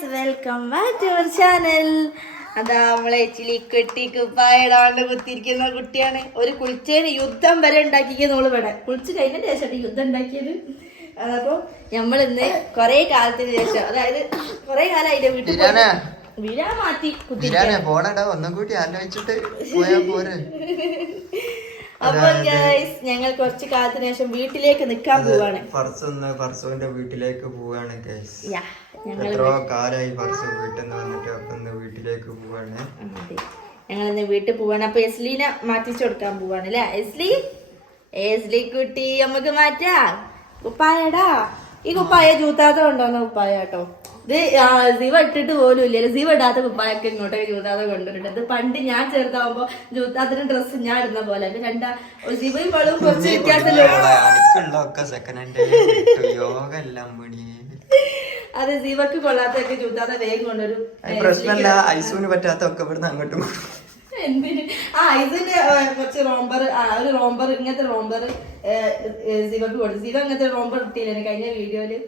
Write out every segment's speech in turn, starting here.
Guys, welcome back to our channel. അതാ നമ്മളെ ചിലിക്കെട്ടി കുപ്പായിടാണ്ട് കുത്തിരിക്കുന്ന കുട്ടിയാണ്. ഒരു കുളിച്ചേന് യുദ്ധം വരെ ഉണ്ടാക്കിയത് നമ്മള് ഇവിടെ കുളിച്ച് കഴിഞ്ഞ ശേഷം യുദ്ധം ഉണ്ടാക്കിയത്. അതപ്പോ നമ്മളിന്ന് കൊറേ കാലത്തിന് ശേഷം, അതായത് കൊറേ കാലം അതിന്റെ വീട്ടിൽ വീഴാൻ മാറ്റി അപ്പൊ ഗൈസ്, ഞങ്ങൾ കുറച്ച് കാലത്തിന് ശേഷം വീട്ടിലേക്ക് നിക്കാൻ പോവാണ്. ഫർസോന്റെ വീട്ടിലേക്ക് പോവാണ് ഗൈസ്. എത്രയോ കാലായി ഫർസോ വീട്ടിൽ നിന്ന് വന്നിട്ട്, അപ്പൊ വീട്ടിലേക്ക് പോവാണ്. ഞങ്ങൾ ഇന്ന് വീട്ടിൽ പോവാണ്. അപ്പൊ എസ്ലീനെ മാറ്റിച്ചു കൊടുക്കാൻ പോവാണ് അല്ലെ. എസ്ലി കുട്ടി നമുക്ക് മാറ്റാ കുപ്പായടാ. ഈ കുപ്പായ ജൂത്താത്ത കൊണ്ടുവന്ന കുപ്പായ കേട്ടോ. ഇത് സിവ ഇട്ടിട്ട് പോലും ഇല്ല. സിവ ഇടാത്ത കുപ്പായൊക്കെ ഇങ്ങോട്ടൊക്കെ ജൂത്താത്ത കൊണ്ടുവരുന്നുണ്ട്. ഇത് പണ്ട് ഞാൻ ചെറുതാവുമ്പോ ജൂത്താത്തിന്റെ ഡ്രസ്സ് ഞാൻ ഇടുന്ന പോലെ സിവയും വെള്ളവും കുറച്ച് വ്യത്യാസമല്ലോ. അത് സിവക്ക് കൊള്ളാത്തൊക്കെ ജൂത്താത്ത വേഗം കൊണ്ടുവരും. പ്രശ്നമല്ല, ഐസൂന് പറ്റാത്തൊക്കെ ഇവിടുന്ന് അങ്ങോട്ടും എന്തിന് ഐസിന്റെ കുറച്ച് റോംബർ, ഒരു റോംബർ, ഇങ്ങനത്തെ റോംബർ സിവക്ക് കൊടുത്തു. സിവ ഇങ്ങനത്തെ റോംബർ ഇട്ടില്ല കഴിഞ്ഞ വീഡിയോയില്.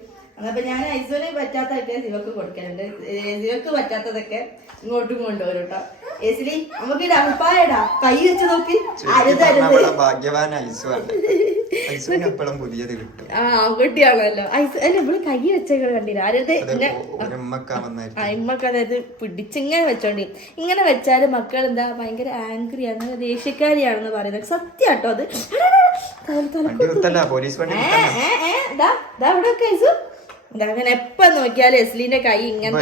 അപ്പൊ ഞാൻ ഐസോന് പറ്റാത്തതൊക്കെ സിവക്ക് കൊടുക്കലുണ്ട്. സിവക്ക് പറ്റാത്തതൊക്കെ ഇങ്ങോട്ടും കൊണ്ടുവരും കേട്ടോ. എസ്ലി നമുക്ക് ഡപ്പായടാ, കൈ വെച്ച് നോക്കി. ഭാഗ്യവാൻ കുട്ടിയാണല്ലോ ഐസ്. അല്ല നമ്മള് കൈ വെച്ചൊക്കെ കണ്ടില്ല. ആരത് ഇമ്മക്ക് അതായത് പിടിച്ചിങ്ങനെ വെച്ചോണ്ടി. ഇങ്ങനെ വെച്ചാല് മക്കൾ എന്താ ഭയങ്കര ആംഗ്രിയാണ്, ദേഷ്യക്കാരിയാണെന്ന് പറയുന്നത് സത്യാട്ടോ. അത് അങ്ങനെ എപ്പ നോക്കിയാലും എസ്ലിന്റെ കൈ ഇങ്ങനെ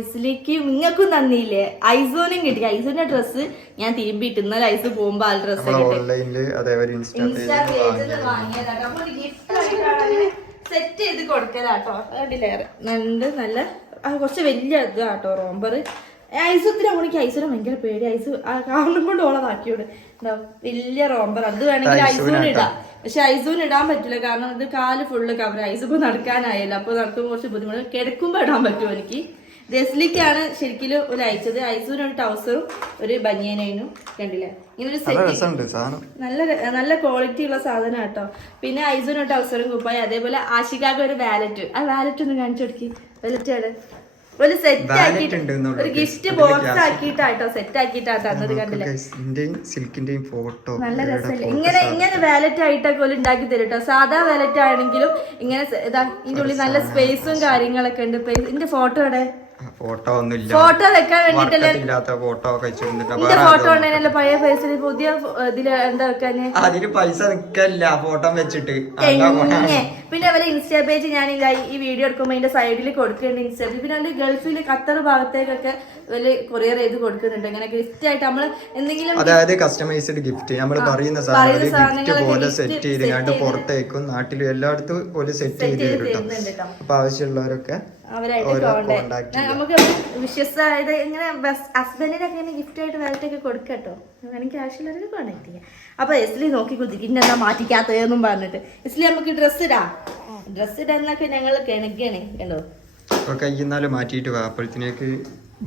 എസ്ലിക്ക് നിങ്ങൾക്കും തന്നില്ലേ. ഐസോനും കിട്ടി. ഐസോന്റെ ഡ്രസ്സ് ഞാൻ തിരുമ്പിട്ട് ഇന്നലെ ഐസ് പോകുമ്പോ ആ ഡ്രസ്സ് വാങ്ങിയതാട്ടോ. അപ്പൊ ഗിഫ്റ്റ് സെറ്റ് ചെയ്ത് കൊടുക്കലാട്ടോ. കണ്ടില്ലേ, നല്ല കുറച്ച് വലിയ ഇതാട്ടോ റോംബർ. ഐസൊത്തിരി അങ്ങോട്ടേക്ക് ഐസിനെ ഭയങ്കര പേടി. ഐസ് കാരണം കൊണ്ട് ഓളതാക്കിയോട് വലിയ റോംബർ. അത് വേണമെങ്കിൽ ഐസൂന് ഇടാം, പക്ഷെ ഐസൂന് ഇടാൻ പറ്റില്ല. കാരണം ഇത് കാല് ഫുള്ള് കവർ. ഐസ് ഇപ്പൊ നടക്കാനായില്ല. അപ്പൊ നടക്കുമ്പോൾ കുറച്ച് ബുദ്ധിമുട്ട്. കിടക്കുമ്പോ ഇടാൻ പറ്റുമോ എനിക്ക്. ദസ്ലിക്കാണ് ശരിക്കും ഒരു അയച്ചത്. ഐസൂന് ഒരു ടൗസറും ഒരു ബനിയനും. കണ്ടില്ലേ, ഇങ്ങനെ ഒരു സെറ്റ് നല്ല ക്വാളിറ്റി ഉള്ള സാധനം കേട്ടോ. പിന്നെ ഐസൂന് ഒരു ടൗസറും കുപ്പായി. അതേപോലെ ആഷികാക്ക് ഒരു വാലറ്റ്. ആ വാലറ്റ് ഒന്ന് കാണിച്ചു കൊടുക്കി. വാലറ്റ് ആണ് ഒരു സെറ്റ് ആക്കിയിട്ട്, ഒരു ഗിഫ്റ്റ് ബോക്സ് ആക്കിയിട്ടാട്ടോ സെറ്റ് ആക്കിയിട്ടാട്ടോ തന്നത്. കണ്ടില്ലേ, നല്ല രസമല്ലേ. ഇങ്ങനെ വാലറ്റ് ആയിട്ടൊക്കെ ഒരു ഉണ്ടാക്കി തരും കേട്ടോ. സാധാ വാലറ്റ് ആണെങ്കിലും ഇങ്ങനെ ഇതാ ഇതിന്റെ ഉള്ളിൽ നല്ല സ്പേസും കാര്യങ്ങളൊക്കെ ഉണ്ട്. ഇതിന്റെ ഫോട്ടോ ഇവിടെ ഫോട്ടോ വെക്കാൻ വേണ്ടിട്ടല്ലേ. ഫോട്ടോ ഉണ്ടല്ലോ പഴയ ഫേസിൽ. പുതിയ ഇതില് എന്താ വെക്കാന് പൈസ നിക്കല്ല ഫോട്ടോ വെച്ചിട്ട്. പിന്നെ അവരെ ഇൻസ്റ്റാ പേജ് ഞാൻ ഈ വീഡിയോ എടുക്കുമ്പോ അതിന്റെ സൈഡിൽ കൊടുക്കുന്നുണ്ട് ഇൻസ്റ്റാ പേജ്. പിന്നെ അതിന്റെ ഗൾഫില് ഖത്തർ ഭാഗത്തേക്കൊക്കെ വലിയ കൊറിയർ ചെയ്ത് കൊടുക്കുന്നുണ്ട്. അങ്ങനെ ഗിഫ്റ്റ് ആയിട്ട് നമ്മള് എന്തെങ്കിലും, അതായത് കസ്റ്റമൈസ്ഡ് ഗിഫ്റ്റ് നമ്മൾ പറയുന്ന സാധനങ്ങൾ പോലെ സെറ്റ് ചെയ്ത് പുറത്തേക്കും നാട്ടിലും എല്ലായിടത്തും പോലെ സെറ്റ് ചെയ്ത് തരും. അപ്പൊ ആവശ്യമുള്ളവരൊക്കെ അവരായിട്ട് കോണ്ടാക്ട്. നമുക്ക് വിശ്വസ്തായത് ഇങ്ങനെ ഹസ്ബൻഡിനൊക്കെ ഇങ്ങനെ ഗിഫ്റ്റ് ആയിട്ട് വാലറ്റൊക്കെ കൊടുക്കട്ടോ. എനിക്ക് ആവശ്യമുള്ളവരെ കോണ്ടാക്ട് ചെയ്യാം. അപ്പൊ എസ്ലി നോക്കി കുത്തിക്ക് ഇന്നെന്താ മാറ്റിക്കാത്തതെന്നും പറഞ്ഞിട്ട്. എസ്ലി നമുക്ക് ഡ്രസ്സ് ഇടാന്നൊക്കെ ഞങ്ങൾ കിണക്കാണ് കേട്ടോ. കയ്യുന്നാലും മാറ്റിയിട്ട് അപ്പോഴത്തേക്ക്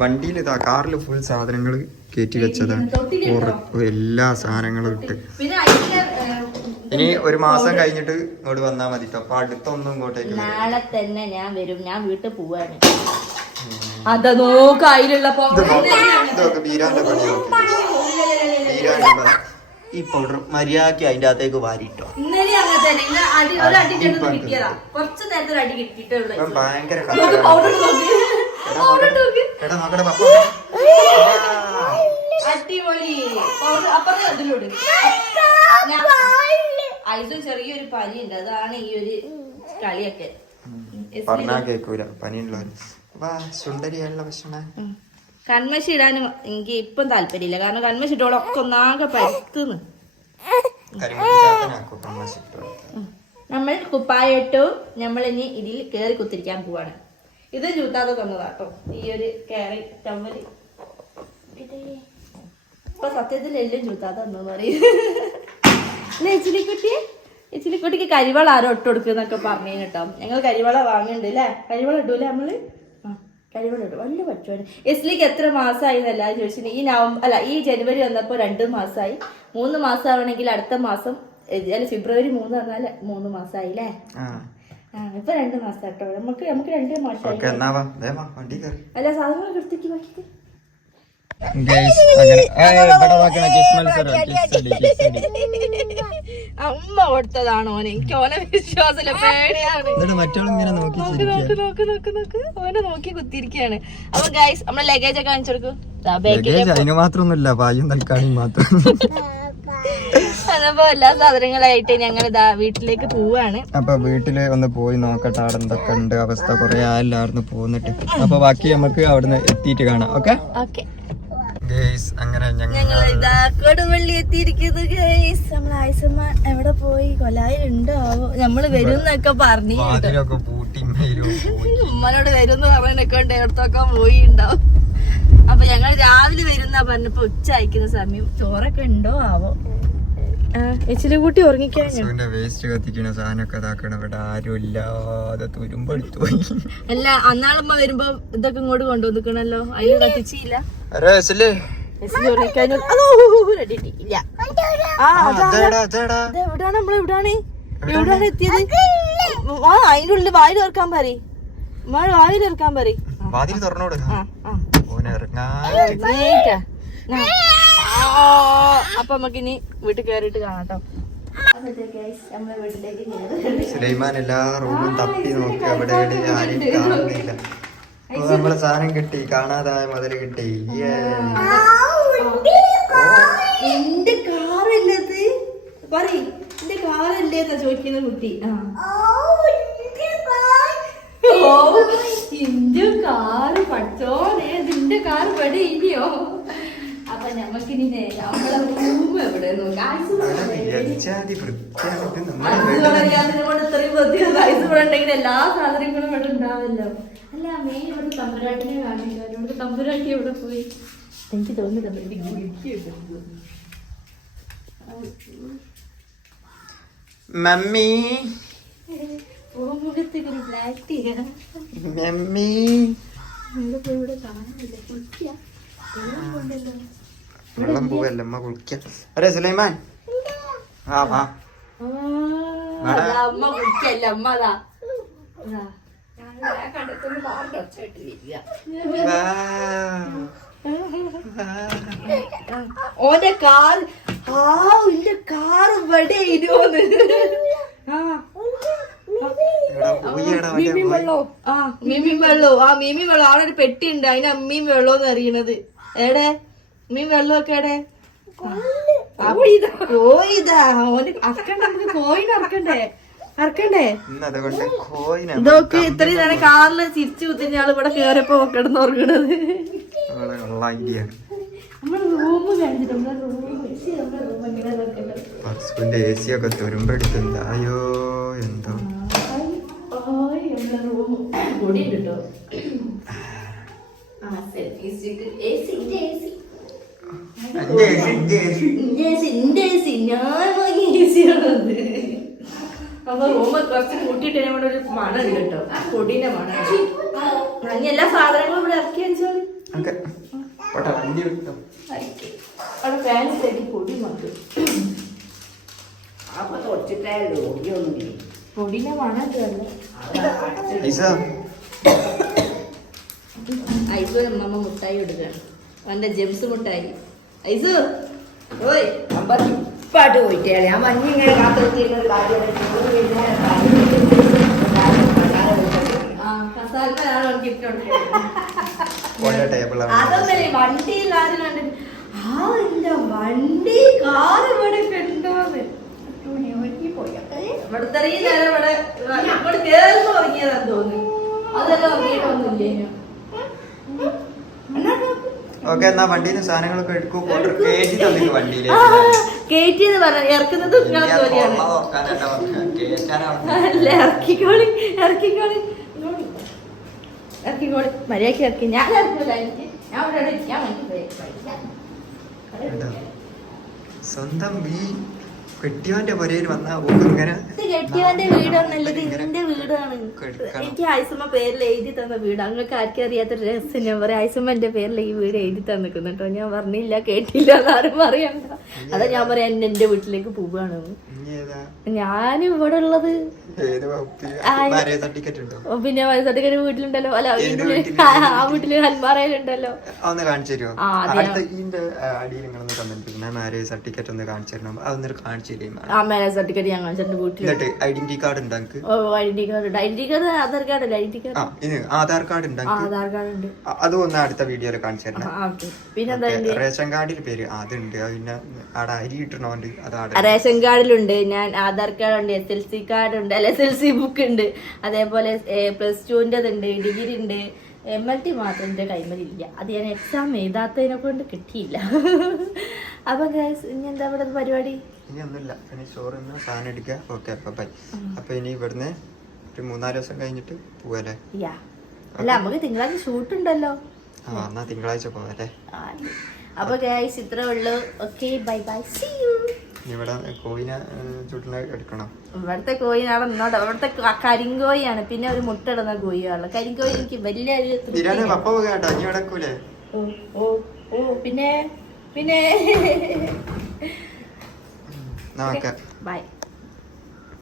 വണ്ടിയിൽ കാറിൽ ഫുൾ സാധനങ്ങൾ കയറ്റി വെച്ചതാണ്. എല്ലാ സാധനങ്ങളും ഇട്ട്. ഇനി ഒരു മാസം കഴിഞ്ഞിട്ട് ഇങ്ങോട്ട് വന്നാ മതി. അപ്പൊ അടുത്തൊന്നും ഇങ്ങോട്ടേക്ക് നാളെ തന്നെ ഞാൻ വരും. ഞാൻ വീട്ടിൽ പോവാണ്. അതാ നോക്ക് അതിലുള്ള ബീരാന്റെ പണി. ഈ പൗഡർ മര്യാദക്ക് അതിന്റെ അകത്തേക്ക് വാരിട്ടോ. ഭയങ്കര അടിപൊളി ഐസും ചെറിയൊരു പനി ഉണ്ട്. അതാണ് ഈ ഒരു കളിയൊക്കെ പറഞ്ഞാ കേക്കൂല. പനിയുള്ളവര് സുന്ദരിയുള്ള ഭക്ഷണ. കൺമശി ഇടാനും എനിക്ക് ഇപ്പം താല്പര്യമില്ല. കാരണം കൺമശി ഇട്ടോളൊക്കെ ഒന്നാകെ പരുത്തുന്നു. നമ്മൾ കുപ്പായിട്ടു നമ്മൾ ഇനി ഇതിൽ കേറി കുത്തിരിക്കാൻ പോവാണ്. ഇത് ജൂത്താതെ തന്നതാട്ടോ ഈ ഒരു കേറി ടവല്. ഇപ്പൊ സത്യത്തിൽ എല്ലാം ജൂത്താതെ തന്നെന്ന് പറയും. ഇച്ചിലിക്കുട്ടിക്ക് കരിവള ആരോ ഇട്ട് കൊടുക്കുന്നൊക്കെ പറഞ്ഞു കേട്ടോ. ഞങ്ങൾ കരിവള വാങ്ങുന്നുണ്ട് അല്ലേ. കരിവള ഇട്ടൂല്ലേ നമ്മള്. കരിവള ഇട്ടു. വലിയ പറ്റുവാണ്. എസ്ലിക്ക് എത്ര മാസമായി എന്നല്ല ചോദിച്ചിട്ട്. ഈ ജനുവരി വന്നപ്പോ 2 മാസമായി. 3 മാസം ആവണമെങ്കിൽ അടുത്ത മാസം ഫെബ്രുവരി 3 പറഞ്ഞാല് 3 മാസമായി അല്ലേ. ഇപ്പൊ 2 മാസം കേട്ടോ നമുക്ക് 2 മാസം ഓക്കെ എന്നാ വാ വേഗം വണ്ടി കയറി അല്ല സാധനങ്ങളൊക്കെ എടുത്തേക്ക് ബാക്കി അമ്മ കൊടുത്തതാണ് ഓനെ എനിക്ക് ഓനെ വിശ്വാസമില്ല പേടിയാണ് മറ്റോളിങ്ങനെ നോക്കി ഓനെ നോക്കി കുത്തിയിരിക്കുകയാണ് അപ്പൊ ഗൈസ് നമ്മളെ ലഗേജ് ഒക്കെ കാണിച്ചെടുക്കും അതിന് മാത്രമൊന്നുമില്ല പായും തൽക്കാലം മാത്രം അതപ്പോ എല്ലാ സാധനങ്ങളായിട്ട് ഞങ്ങൾ ഇതാ വീട്ടിലേക്ക് പോവാണ് അപ്പൊ വീട്ടില് ഒന്ന് പോയി നോക്കട്ടെ അവിടെ എന്തൊക്കെ ഉണ്ട് അവസ്ഥ കുറെ ആയില്ലായിരുന്നു പോന്നിട്ട് അപ്പൊ ബാക്കി നമുക്ക് അവിടുന്ന് എത്തിയിട്ട് കാണാം ഓക്കെ ഓക്കെ അങ്ങനെ ഞങ്ങൾ ഇതാ കൊടുവള്ളി എത്തിയിരിക്കുന്നു ഗൈസ് നമ്മൾ ആയിസമ്മ എവിടെ പോയി കൊലായിലുണ്ടോ നമ്മള് വരും എന്നൊക്കെ പറഞ്ഞു ഉമ്മനോട് വരും എന്ന് പറഞ്ഞൊക്കെ ഉണ്ട് എവിടത്തൊക്കെ പോയി ഉണ്ടാവും അപ്പൊ ഞങ്ങൾ രാവിലെ വരുന്ന പറഞ്ഞപ്പോ ഉച്ച അയക്കുന്ന സമയം ചോറൊക്കെ ഉണ്ടോ ആവോ എച്ചിലെ കൂട്ടി ഉറങ്ങിക്കാൻ വേസ്റ്റ് കത്തിക്കണ സാധനമൊക്കെ ഇതാക്കണം ഇവിടെ ആരും ഇല്ലാതെ തുരുമ്പെടുത്തു പോയി അല്ല അന്നാളമ്മ വരുമ്പോ ഇതൊക്കെ ഇങ്ങോട്ട് കൊണ്ടുവന്നിക്കണല്ലോ അതിൽ കത്തിച്ചില്ല എവിടാണ് നമ്മള് എവിടാണ് എത്തിയത് അതിന്റെ ഉള്ളിൽ വായിൽ ഇറക്കാൻ പറയും വായിൽ ഇറക്കാൻ പറയും വാതിൽ തുറന്നോട് അപ്പൊ നമുക്ക് ഇനി വീട്ടിൽ കയറിയിട്ട് കാണാട്ടോ സുലൈമാൻ എല്ലാ റൂമും തപ്പി നോക്കി അവിടെ ആരും കാണുന്നില്ല നമ്മളെ സാധനം കിട്ടി കാണാതായ മുതല് കിട്ടി എന്റെ കാറല്ലത് പറയ് എന്റെ കാറല്ലേന്നാ ചോദിക്കുന്ന കുട്ടി എന്റെ കാറ് പഠിച്ചോനെ നിന്റെ കാറ് പടി ഇനിയോ അപ്പൊ ഞമ്മക്കിനി നമ്മളെ റൂം എവിടെ ഉണ്ടെങ്കിൽ എല്ലാ സാധനങ്ങളും ഇവിടെ ഉണ്ടാവല്ലോ അല്ല മെയിൻ ഇവിടെ തമ്പുരാട്ടിനെ കാണില്ല ഇവിടെ തമ്പുരാട്ടി എവിടെ പോയി എനിക്ക് തോന്നുന്നില്ല മമ്മി മുഖത്തേക്ക് ഒരു ബ്ലാക്ക് മമ്മി ഇവിടെ കാണാനില്ല കുളിക്കുക വെള്ളം പോവല്ല അമ്മ കുളിക്ക അരെ സുലൈമാൻ ആ വാ അമ്മ കുളിക്കല്ല അമ്മ അതാ ഓന്റെ കാർ എന്റെ കാർ ഇവിടെ ഇരുന്ന് മീമി വെള്ളോ അവിടെ ഒരു പെട്ടി ഉണ്ട് അതിന് അമ്മീം വെള്ളോന്ന് അറിയണത് എടെ മീൻ വെള്ളമൊക്കെ എടെ കോയിതാ ഓന് അറക്കണ്ടേ നമുക്ക് കോയിൻ അറക്കണ്ടേ ഇതൊക്കെ ഇത്രയും നേരം കാറില് തിരിച്ചു കുത്തിഞ്ഞ ആള് ഇവിടെ കേറിയപ്പോ കിടന്ന് ഉറങ്ങണത് നമ്മള് റൂം കഴിഞ്ഞിട്ട് AC ഒക്കെ തുരുമ്പെടുത്തുണ്ട് അയ്യോ എന്തോ അപ്പൊ റൂമ് കുറച്ച് കൂട്ടിയിട്ട് ഇവിടെ ഒരു മണം ഉണ്ട് കേട്ടോ പൊടിന്റെ മണം അങ്ങനെ എല്ലാ സാധനങ്ങളും ഇവിടെ ഇറക്കി വെച്ചാൽ അവിടെ ഫാൻ തേടി പൊടി മതി പൊടിന്റെ മണം ഐസു അമ്മമ്മ മുട്ടായി എടുക്കാണ് അവന്റെ ജെംസ് മുട്ടായി ഐസു ഓയ് പാട്ട് പോയിട്ടേ ഞാൻ മഞ്ഞിങ്ങനെ കാത്തിരുന്നൊരു അതൊന്നല്ലേ വണ്ടി കാറ് കണ്ടിട്ട് എന്റെ വണ്ടി കാറ് ഇവിടെ കണ്ടോന്ന് ഇവിടുത്തെ നേരം ഇവിടെ കേറുന്ന ഉറങ്ങിയതാന്ന് തോന്നി അതെല്ലാം ഉറങ്ങിയിട്ടൊന്നുമില്ലേ ഓക്കെ എന്നാ വണ്ടിയിൽ നിന്ന് സാധനങ്ങളൊക്കെ എടുക്കും കേറ്റി തന്നിട്ട് വണ്ടിയില് കേറ്റി എന്ന് പറഞ്ഞ ഇറക്കുന്നത് ജോലിയാണ് അല്ല ഇറക്കിക്കോളി മര്യാദക്ക് ഇറക്കി ഞാൻ ഇറക്കില്ല എനിക്ക് ഞാൻ ഇവിടെ ഇരിക്കാൻ വേണ്ടി സ്വന്തം കെട്ടിയവന്റെ പുരയിൽ വന്നാ ഇങ്ങനെ ഇത് കെട്ടിയവന്റെ വീടൊന്നല്ലത് എന്റെ വീടാണ്. എനിക്ക് ആയിസുമ്മ പേരിൽ എഴുതി തന്ന വീട്. അങ്ങക്ക് ആർക്കും അറിയാത്തൊരു രഹസ്യം ഞാൻ പറയാം. ആയിസുമ്മന്റെ പേരിൽ ഈ വീട് എഴുതി തന്നിക്കുന്നു കേട്ടോ. ഞാൻ പറഞ്ഞില്ല, കേട്ടില്ല എന്നാരും പറയണ്ട. അതാ ഞാൻ പറയാം എന്റെ വീട്ടിലേക്ക് പോവാണ്. ഞാനും ഇവിടെ ഉള്ളത് പിന്നെ സർട്ടിഫിക്കറ്റ് വീട്ടിലുണ്ടല്ലോ. അല്ല ആ വീട്ടില് ഹൽമാറയിലുണ്ടല്ലോ. ഒന്ന് കാണിച്ചു തരുമോ? മാരേജ് സർട്ടിഫിക്കറ്റ് ഒന്ന് കാണിച്ചു തരണം. അതൊന്നും കാണിച്ചു തരും. ആ മാരേജ് സർട്ടിഫിക്കറ്റ് ഞാൻ കാണിച്ചിട്ടുണ്ട് വീട്ടിൽ. ഐഡന്റി കാർഡ് ഉണ്ട്? ഓ ഐഡന്റി കാർഡ് ഉണ്ട്. ഐഡന്റി കാർഡ് ആധാർ കാർഡ് അല്ല. ഐഡന്റി കാർഡ് ആധാർ കാർഡ് ഉണ്ട്. ആധാർ കാർഡ് ഉണ്ട്. അതും ഒന്ന് അടുത്ത വീഡിയോയിൽ കാണിച്ചു തരണം. പിന്നെ റേഷൻ കാർഡിൽ പേര് അതുണ്ട്. പിന്നെ അവിടെ അരി ഇട്ടണോണ്ട് അത് റേഷൻ കാർഡിലുണ്ട്. ഞാൻ ആധാർ കാർഡ് ഉണ്ട്, SLC കാർഡ് ഉണ്ട്, അല്ല SLC ബുക്ക് ഉണ്ട്, അതേപോലെ +2 ഉണ്ട്, ഡിഗ്രി ഉണ്ട്. MLT മാത്രം എന്റെ കൈമലില്ല. അത് ഞാൻ എക്സാം എഴുതാത്തതിനെ കൊണ്ട് കിട്ടിയില്ല. അപ്പൊ ഗൈസ് ഇനി എന്താ ഇവിടെ പരിപാടി? ഇനി ഒന്നുമില്ല. പിന്നെ ചോറിന്ന് സാധനം എടുക്കുക. ഓക്കെ അപ്പൊ ബൈ. അപ്പൊ ഇനി ഇവിടുന്ന് ഒരു 3-4 ദിവസം കഴിഞ്ഞിട്ട് പോവല്ലേ? അല്ല നമുക്ക് തിങ്കളാഴ്ച ഷൂട്ട് ഉണ്ടല്ലോ. എന്നാ തിങ്കളാഴ്ച പോവല്ലേ? അപ്പൊ ഗൈസ് ഇത്രേ ഉള്ളൂ. Okay bye bye, see you. ഇവിടെ കോയിനെ ചുട്ടിനെ എടുക്കണം. ഇവിടുത്തെ കോയിനാണ് ഇന്നോട്. ഇവിടുത്തെ കരിങ്കോയിയാണ്. പിന്നെ ഒരു മുട്ട ഇടുന്ന കോയിയാണ്. കരിങ്കോയി എനിക്ക് വലിയൊരു പിന്നെ ബൈ.